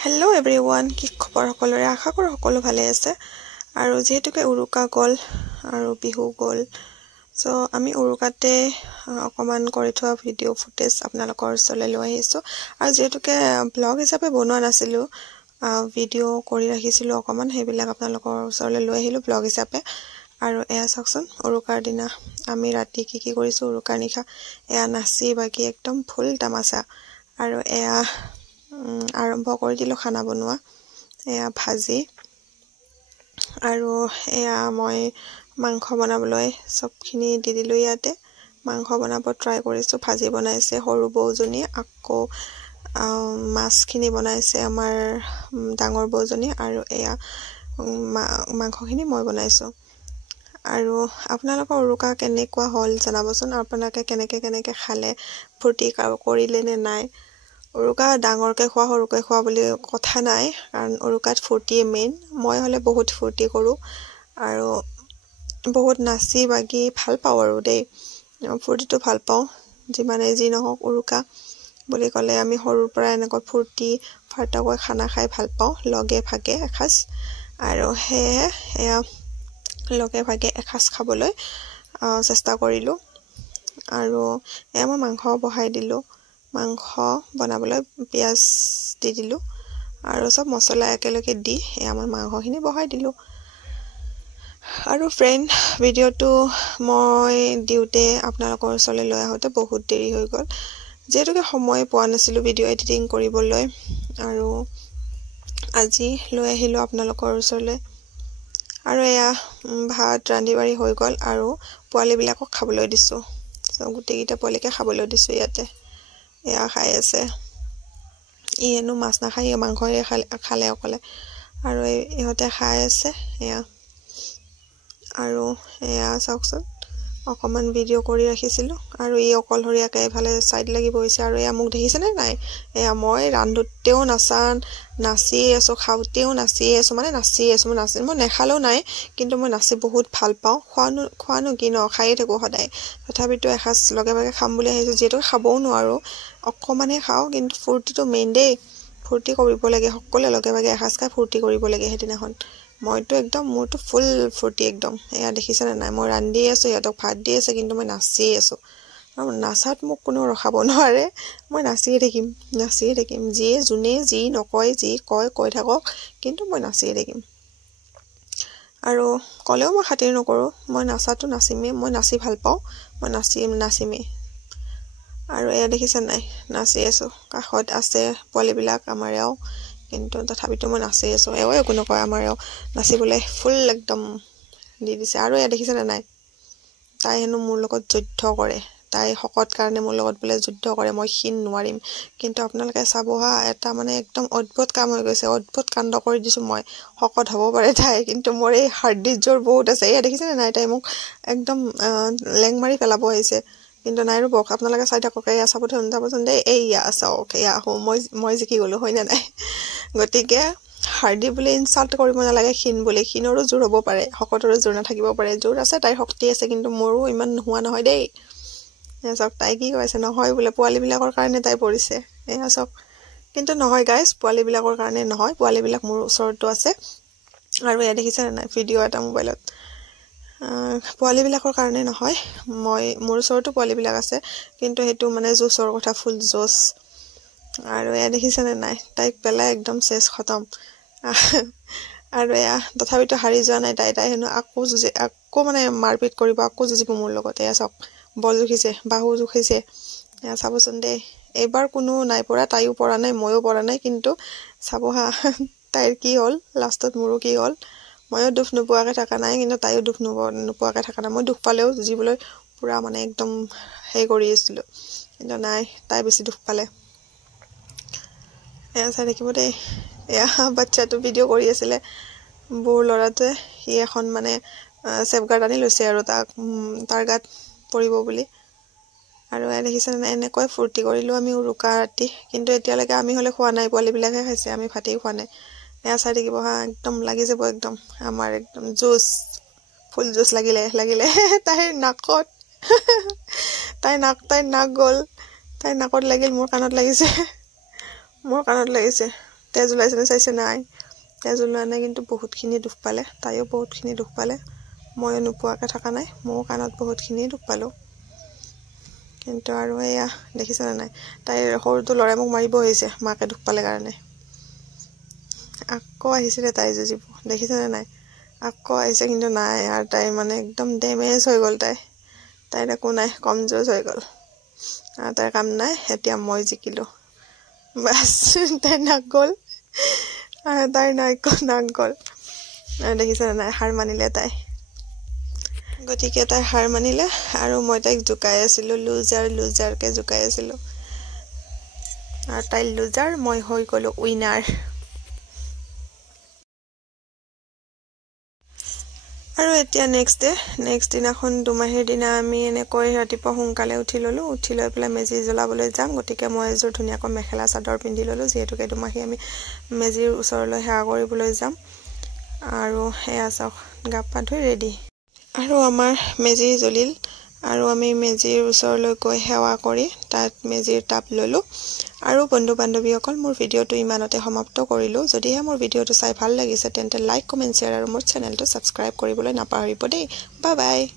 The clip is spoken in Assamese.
Hello everyone, কি খবৰ সকলোৰে আশা কৰো সকলো ভালে আছে আৰু যেহেতুকে উৰুকা গল আৰু বিহু গল সো আমি উৰুকাতে অকমান কৰি থোৱা ভিডিও ফুটেজ আপোনালোকৰ ওচৰলৈ লৈ আহিছো আৰু যেহেতুকে ব্লগ হিচাপে বনোৱা নাছিলো ভিডিও কৰি ৰাখিছিলো অকমান হেবিলাক আপোনালোকৰ ওচৰলৈ লৈ আহিলো ব্লগ হিচাপে আৰু এয়া চাওকচোন উৰুকাৰ দিনা আমি ৰাতি কি কৰিছো উৰুকাৰ নিশা এয়া নাচি বাকি একদম ফুল তামাসা আৰু এয়া আৰম্ভ কৰি দিলো খানা বনোৱা এয়া ভাজি আৰু এয়া মই মাংস বনাবলৈ সবখিনি দি দিলো ইয়াতে মাংস বনাব ট্ৰাই কৰিছো ভাজি বনাইছে সৰু বৌজনী আকৌ মাছখিনি বনাইছে আমাৰ ডাঙৰ বৌজনী আৰু এয়া মাংসখিনি মই বনাইছো আৰু আপোনালোকৰ উৰুকা কেনেকুৱা হল জনাবচোন আপোনালোকে কেনেকে খালে ফুৰ্তি কৰিলে নে নাই উৰুকা ডাঙৰকে খোৱা সৰুকে খোৱা বুলি কথা নাই কাৰণ উৰুকাত ফুৰ্তি মেইন মই হলে বহুত ফুৰ্তি কৰো আৰু বহুত নাচি বাগি ভাল পাও আৰু দেই ফুৰ্তিটো ভাল পাও যিমানে যি নহওক উৰুকা বুলি কলে আমি সৰুৰ পৰা এনেকৈ ফুৰ্তি ফাৰ্তাকৈ খানা খাই ভাল পাও লগে ভাগে এখাস আৰু এয়া লগে ভাগে এখাস খাবলৈ চেষ্টা কৰিলো আৰু এয়া মই মাংস বহাই দিলো মাংস বনাবলৈ পিয়াজ দি দিলো আৰু সব মছলা একেলগে দি এয়া মই মাংসখিনি বহাই দিলো আৰু ফ্ৰেন্ড ভিডিওটো মই দিউতে আপোনালোকৰ ওচৰলৈ লৈ আহোতে বহুত দেৰি হৈ গল যেহেতুকে সময় পোৱা নাছিলো ভিডিও এডিটিং কৰিবলৈ আৰু আজি লৈ আহিলো আপোনালোকৰ ওচৰলৈ আৰু এয়া ভাত ৰান্ধিবাৰি হৈ গল আৰু পোৱালিবিলাকক খাবলৈ দিছো সো গুটেকিটা পোৱালিকে খাবলৈ দিছো ইয়াতে এয়া খাই আছে ইহেনো মাছ না খাই মাংসৰে খালে অকলে আৰু ইহতে খাই আছে এয়া আৰু এয়া চাওকচোন অকমান ভিডিও কৰি ৰাখিছিলো আৰু ই অকলহৰিয়াকে এফালে সাইড লাগি বহিছে আৰু এয়া মোক দেখিছে নে নাই এয়া মই ৰান্ধুতেও নাচি আছো খাওতেও নাচি আছো মানে নাচি আছো মই নেখালেও নাই কিন্তু মই নাচি বহুত ভাল পাও খোৱানো কি ন খাইয়ে থাকো সদায় তথাপিতো এখাস লগে ভাগে খাম বুলি আহিছো যেটো খাবও নোৱাৰো অকমানে খাও কিন্তু ফুৰ্তিটো মেইন দে ফুৰ্তি কৰিব লাগে সকলে লগে ভাগে এখাস খাই ফুৰ্তি কৰিব লাগে হেদিনাখন মইতো একদম মোৰটো ফুল ফুৰ্তি একদম এয়া দেখিছে না নাই মই ৰান্ধি আছো ইয়াতক ভাত দি আছে কিন্তু মই নাচি আছো আৰু নাচাত মোক কোনো ৰখাব নোৱাৰে মই নাচিয়ে থাকিম যিয়ে জুনে যি নকয় যি কৈ থাকক কিন্তু মই নাচিয়ে থাকিম আৰু কলেও মই খাতিৰ নকৰো মই নাচাটো নাচিমে মই নাচি ভাল পাও মই নাচিমে আৰু এয়া দেখিছে নাই নাচি আছো কাখত আছে পোৱালিবিলাক আমাৰেও কিন্তু তথাপিতো মই নাচি আছো একো নকয় আমাৰেও নাচিবলৈ ফুল একদম দি দিছে আৰু এয়া দেখিছে না নাই তাই হেনো মোৰ লগত যুদ্ধ কৰে তাই হকত কাৰণে মোৰ লগত বলে যুদ্ধ কৰে মই খিন নোৱাৰিম কিন্তু আপোনালোকে চাব হা এটা মানে একদম অদ্ভুত কাম হৈ গৈছে অদ্ভুত কাণ্ড কৰি দিছো মই হকত হ'ব পাৰে তাই কিন্তু মোৰ এই হাৰ্ডিৰ জোৰ বহুত আছে এয়া দেখিছে না নাই তাই মোক একদম লেং মাৰি পেলাব আহিছে কিন্তু নাই ৰব আপোনালোকে চাই থাকক এয়া চাবচোন দে এয়া চাওক এয়া মই জিকি গলো হয় না নাই গতিকে হাৰ্ডি বুলি ইনসাল্ট কৰিব নালাগে খিন বুলি খিনৰো জোৰ হ'ব পাৰে হকতৰো জোৰ নাথাকিব পাৰে জোৰ আছে তাইৰ শক্তি আছে কিন্তু মোৰো ইমান নোহোৱা নহয় দেই এয়া চাওক তাই কি কৈছে নহয় বোলে পোৱালিবিলাকৰ কাৰণে তাই পৰিছে এয়া চাওক কিন্তু নহয় গাইস পোৱালিবিলাকৰ কাৰণে নহয় পোৱালিবিলাক মোৰ ওচৰতো আছে আৰু এয়া দেখিছে না ভিডিও এটা মোবাইলত পোৱালিবিলাকৰ কাৰণে নহয় মোৰ ওচৰতো পোৱালিবিলাক আছে কিন্তু হেতু মানে জোছৰ কথা ফুল জোছ আৰু এয়া দেখিছে না নাই তাইক পেলাই একদম শেষ খতম আৰু এয়া তথাপিতো হাৰি যোৱা নাই তাই হেনো আকৌ মানে মাৰপিট কৰিব আকৌ যুজিব মোৰ লগত এয়া চাওক বল জুখিছে বাহু জুখিছে এয়া চাবচোন দে এবাৰ কোনো নাই পৰা তাইও পৰা নাই ময়ো পৰা নাই কিন্তু চাব হা তাইৰ কি হল লাষ্টত মোৰো কি হল ময়ো দুখ নোপোৱাকে থাকা নাই কিন্তু তাইও দুখ নোপোৱাকে থাকা নাই মই দুখ পালেও যুজিবলৈ পুৰা মানে একদম হে কৰি আছিলো কিন্তু নাই তাই বেছি দুখ পালে এয়া চাই দেখিব দেই এয়া বাচ্চাটো ভিডিও কৰি আছিলে বৰ লৰাটোৱে সি এখন মানে সেফগাৰ্ড আনি লৈছে আৰু তাৰ গাত পৰিব বুলি আৰু এয়া দেখিছে না এনেকৈ ফুৰ্তি কৰিলো আমি উৰুকা ৰাতি কিন্তু এতিয়ালৈকে আমি হলে খোৱা নাই পোৱালিবিলাকে খাইছে আমি ভাতেই খোৱা নাই এয়া চাই দেখিব হা একদম লাগি যাব একদম আমাৰ একদম জুচ ফুল জুচ লাগিলে তাইৰ নাকত তাই নাক গল তাই নাকত লাগিল মোৰ কাণত লাগিছে তেজ ওলাইছে নে চাইছে নাই তেজ ওলোৱা নাই কিন্তু বহুতখিনি দুখ পালে তাইও বহুতখিনি দুখ পালে মই নোপোৱাকৈ থকা নাই মোৰ কাণত বহুতখিনি দুখ পালোঁ কিন্তু আৰু এয়া দেখিছে নাই তাইৰ সৰুটো ল'ৰাই মোক মাৰিব আহিছে মাকে দুখ পালে কাৰণে আকৌ আহিছিলে তাই যুঁজিব দেখিছে নাই আকৌ আহিছে কিন্তু নাই আৰু তাই মানে একদম ডেমেজ হৈ গ'ল তাইৰ একো নাই কমজোৰ হৈ গ'ল আৰু তাইৰ কাম নাই এতিয়া মই জিকিলোঁ বাছ তাই নাক গ'ল আৰু তাইৰ নাক গ'ল দেখিছে নাই হাৰ মানিলে তাই গতিকে তাই হাৰ মানিলে আৰু মই তাইক জোকাই আছিলোঁ লুজাৰকৈ জোকাই আছিলোঁ আৰু তাই লুজাৰ মই হৈ গ'লোঁ উইনাৰ আৰু এতিয়া নেক্সট দিনাখন দুমাহীৰ দিনা আমি এনেকৈ ৰাতিপুৱা সোনকালে উঠি ল'লোঁ উঠি লৈ পেলাই মেজি জ্বলাবলৈ যাম গতিকে মই এযোৰ ধুনীয়াকৈ মেখেলা চাদৰ পিন্ধি ল'লোঁ যিহেতুকে দুমাহী আমি মেজিৰ ওচৰলৈ সেৱা কৰিবলৈ যাম আৰু সেয়া চাওক গা পা ধুই ৰেডি আৰু আমাৰ মেজি জ্বলিল আৰু আমি মেজিৰ ওচৰলৈ গৈ সেৱা কৰি তাত মেজিৰ তাপ ল'লোঁ আৰু বন্ধু বান্ধৱীসকল মোৰ ভিডিঅ'টো ইমানতে সমাপ্ত কৰিলোঁ যদিহে মোৰ ভিডিঅ'টো চাই ভাল লাগিছে তেন্তে লাইক কমেণ্ট শ্বেয়াৰ আৰু মোৰ চেনেলটো ছাবস্ক্ৰাইব কৰিবলৈ নাপাহৰিব দেই বাই বাই